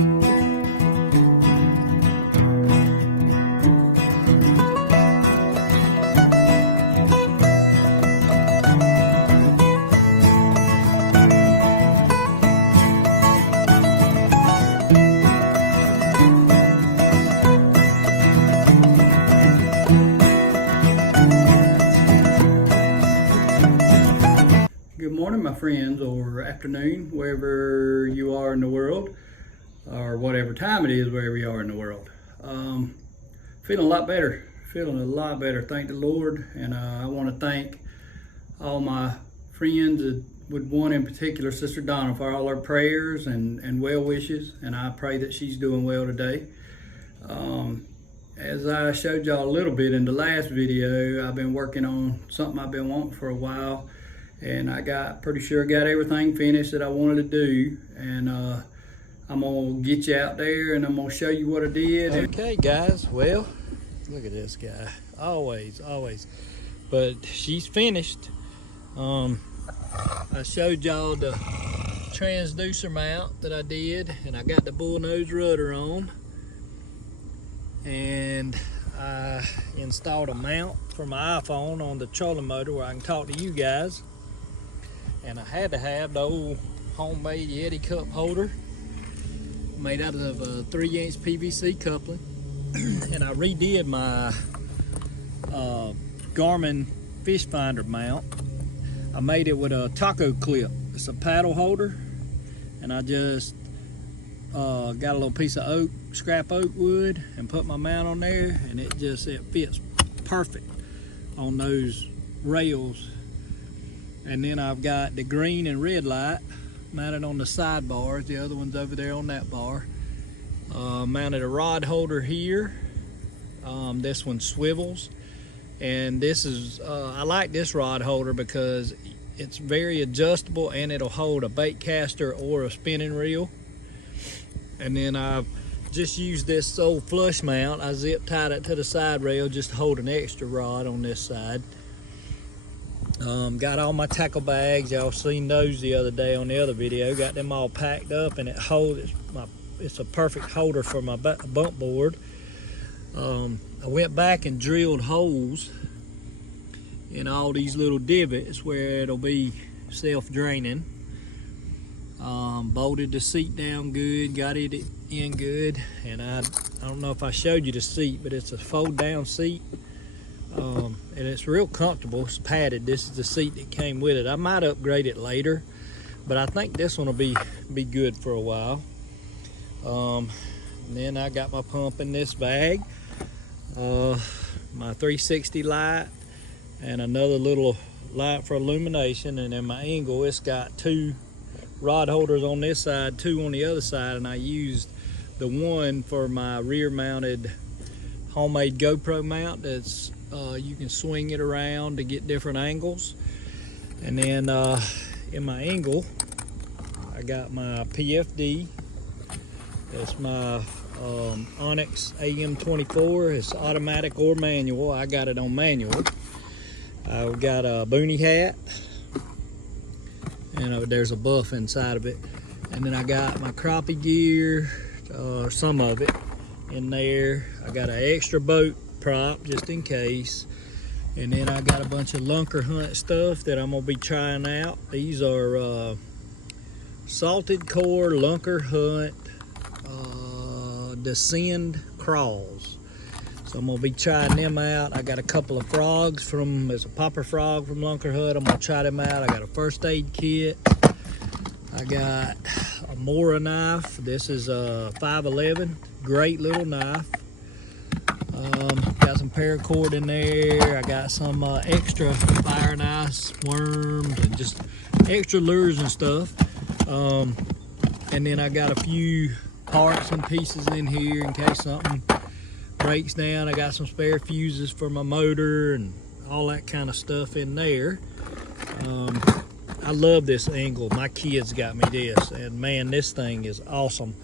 Good morning, my friends, or afternoon, wherever you are in the world, or whatever time it is, wherever you are in the world. Feeling a lot better, thank the Lord. And I want to thank all my friends, with one in particular, Sister Donna, for all her prayers and well wishes, and I pray that she's doing well today. As I showed y'all a little bit in the last video, I've been working on something I've been wanting for a while, and I got pretty sure got everything finished that I wanted to do, and I'm gonna get you out there and I'm gonna show you what I did. Okay guys, well, look at this guy, always, but she's finished. I showed y'all the transducer mount that I did, and I got the bullnose rudder on, and I installed a mount for my iPhone on the trolling motor where I can talk to you guys. And I had to have the old homemade Yeti cup holder made out of a 3-inch PVC coupling. And I redid my Garmin fish finder mount. I made it with a taco clip. It's a paddle holder, and I just got a little piece of scrap oak wood and put my mount on there, and it fits perfect on those rails. And then I've got the green and red light mounted on the side bars. The other one's over there on that bar. Mounted a rod holder here. This one swivels, and this is I like this rod holder because it's very adjustable, and it'll hold a bait caster or a spinning reel. And then I've just used this old flush mount. I zip tied it to the side rail just to hold an extra rod on this side. Got all my tackle bags. Y'all seen those the other day on the other video. Got them all packed up, and it's a perfect holder for my bump board. I went back and drilled holes in all these little divots where it'll be self-draining. Bolted the seat down good, got it in good, and I don't know if I showed you the seat, but it's a fold down seat. And it's real comfortable. It's padded. This is the seat that came with it. I might upgrade it later, but I think this one will be good for a while. And then I got my pump in this bag, my 360 light, and another little light for illumination. And then my angle, it's got 2 rod holders on this side, 2 on the other side, and I used the one for my rear mounted homemade GoPro mount. That's you can swing it around to get different angles. And then in my angle, I got my PFD. That's my Onyx AM24. It's automatic or manual. I got it on manual. I've got a boonie hat, and there's a buff inside of it. And then I got my crappie gear, some of it in there. I got an extra boat prop just in case. And then I got a bunch of lunker hunt stuff that I'm gonna be trying out. These are salted core lunker hunt descend crawls. So I'm gonna be trying them out. I got a couple of frogs there's a popper frog from Lunker Hut. I'm gonna try them out. I got a first aid kit. I got a Mora knife. This is a 511, great little knife. Got some paracord in there. I got some extra fire and ice worms and just extra lures and stuff. And then I got a few parts and pieces in here in case something breaks down. I got some spare fuses for my motor and all that kind of stuff in there. I love this angle. My kids got me this, and man, this thing is awesome.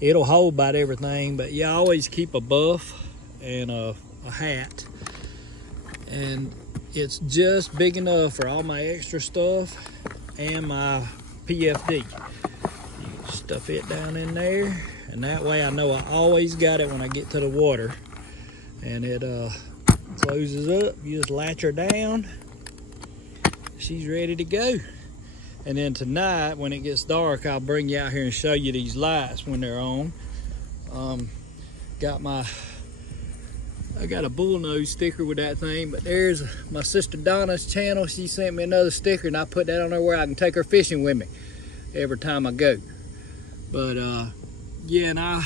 It'll hold about everything, but you always keep a buff and a hat, and it's just big enough for all my extra stuff and my PFD. You can stuff it down in there, and that way I know I always got it when I get to the water. And it closes up. You just latch her down. She's ready to go. And then tonight, when it gets dark, I'll bring you out here and show you these lights when they're on. I got a bullnose sticker with that thing, but there's my sister Donna's channel. She sent me another sticker, and I put that on there where I can take her fishing with me every time I go. But yeah, and I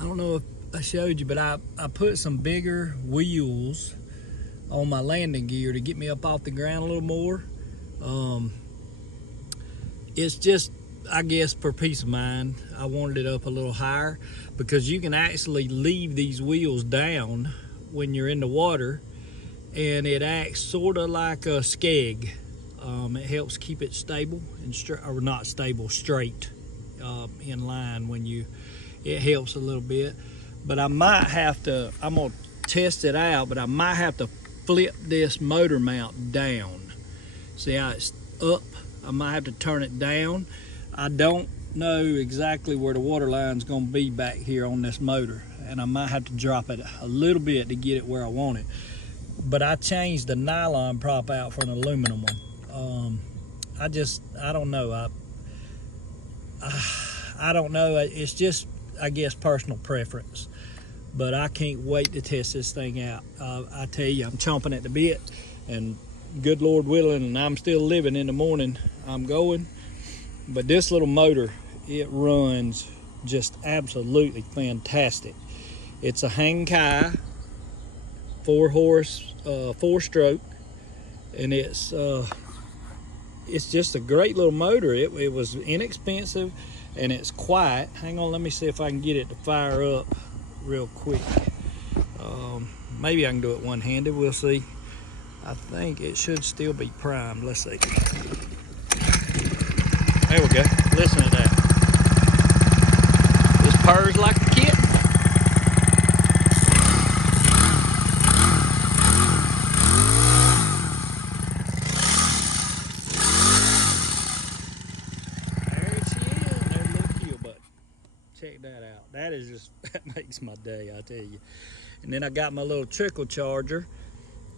don't know if I showed you, but I put some bigger wheels on my landing gear to get me up off the ground a little more. It's just, I guess, for peace of mind, I wanted it up a little higher, because you can actually leave these wheels down when you're in the water, and it acts sort of like a skeg. It helps keep it stable and straight in line when you. It helps a little bit, but I might have to. I'm gonna test it out, but I might have to flip this motor mount down. See how it's up? I might have to turn it down. I don't know exactly where the water line's gonna be back here on this motor, and I might have to drop it a little bit to get it where I want it. But I changed the nylon prop out for an aluminum one. I don't know. I don't know. It's just, I guess, personal preference. But I can't wait to test this thing out. I tell you, I'm chomping at the bit, and good Lord willing, and I'm still living in the morning, I'm going. But this little motor, it runs just absolutely fantastic. It's a Hankai 4-horse, 4-stroke, and it's just a great little motor. It was inexpensive, and it's quiet. Hang on, let me see if I can get it to fire up real quick. Maybe I can do it one-handed, we'll see. I think it should still be primed. Let's see. There we go. Listen to that. This purrs like a kitten. There she is. There's a little kill button. Check that out. That is just, that makes my day, I tell you. And then I got my little trickle charger.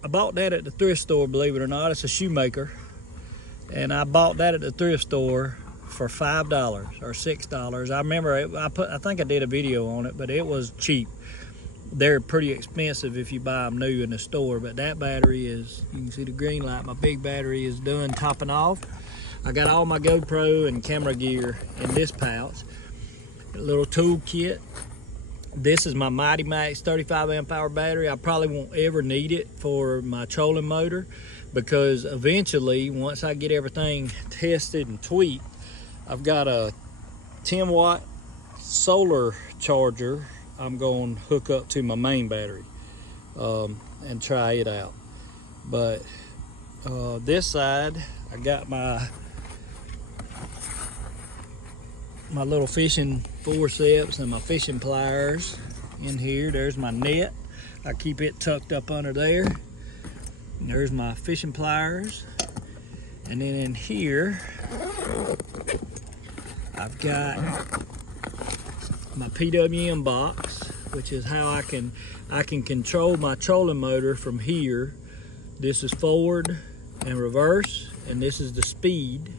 I bought that at the thrift store, believe it or not. It's a shoemaker. And I bought that at the thrift store for $5 or $6. I remember I think I did a video on it, but it was cheap. They're pretty expensive if you buy them new in the store, but that battery is, you can see the green light, my big battery is done topping off. I got all my GoPro and camera gear in this pouch. A little tool kit. This is my Mighty Max 35 amp hour battery. I probably won't ever need it for my trolling motor, because eventually, once I get everything tested and tweaked, I've got a 10-watt solar charger I'm going to hook up to my main battery and try it out. But this side, I got my little fishing forceps and my fishing pliers in here. There's my net. I keep it tucked up under there. And there's my fishing pliers. And then in here, I've got my PWM box, which is how I can control my trolling motor from here. This is forward and reverse, and this is the speed.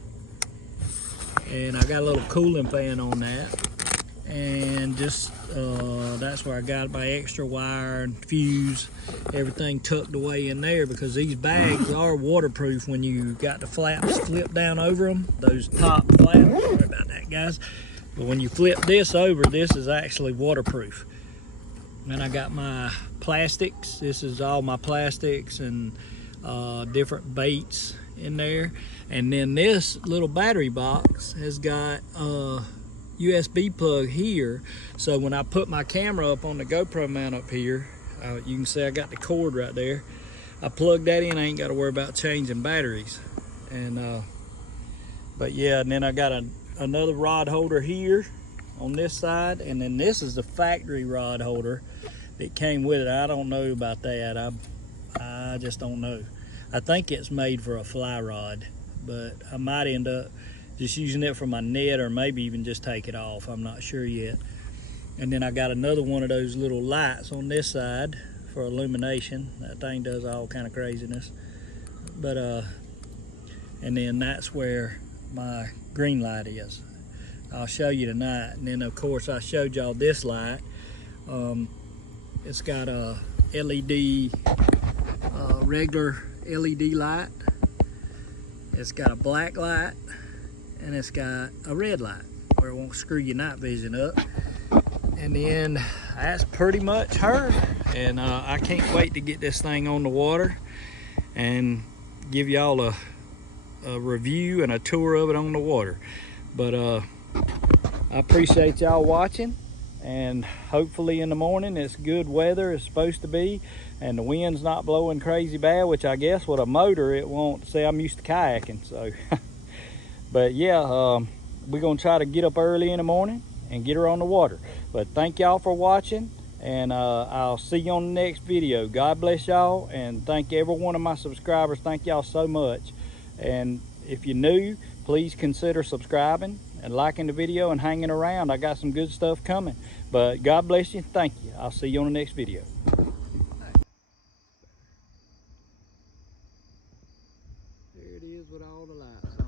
And I got a little cooling fan on that, and just that's where I got my extra wire and fuse, everything tucked away in there, because these bags are waterproof when you got the flaps flipped down over them, those top flaps. Sorry about that, guys. But when you flip this over, this is actually waterproof. And I got my plastics. This is all my plastics and different baits in there. And then this little battery box has got a USB plug here, so when I put my camera up on the GoPro mount up here, you can see I got the cord right there. I plug that in, I ain't got to worry about changing batteries. And but yeah, and then I got another rod holder here on this side, and then this is the factory rod holder that came with it. I don't know about that. I just don't know. I think it's made for a fly rod, but I might end up just using it for my net, or maybe even just take it off. I'm not sure yet. And then I got another one of those little lights on this side for illumination. That thing does all kind of craziness. But and then that's where my green light is. I'll show you tonight. And then of course I showed y'all this light. It's got a LED, regular LED light. It's got a black light, and it's got a red light where it won't screw your night vision up. And then that's pretty much her. And I can't wait to get this thing on the water and give y'all a review and a tour of it on the water. But I appreciate y'all watching, and hopefully in the morning it's good weather, it's supposed to be, and the wind's not blowing crazy bad, which I guess with a motor it won't. See, I'm used to kayaking, so but yeah, we're gonna try to get up early in the morning and get her on the water. But thank y'all for watching, and I'll see you on the next video. God bless y'all, and thank every one of my subscribers. Thank y'all so much. And if you're new, please consider subscribing and liking the video and hanging around. I got some good stuff coming. But God bless you. Thank you. I'll see you on the next video. There it is with all the lights on.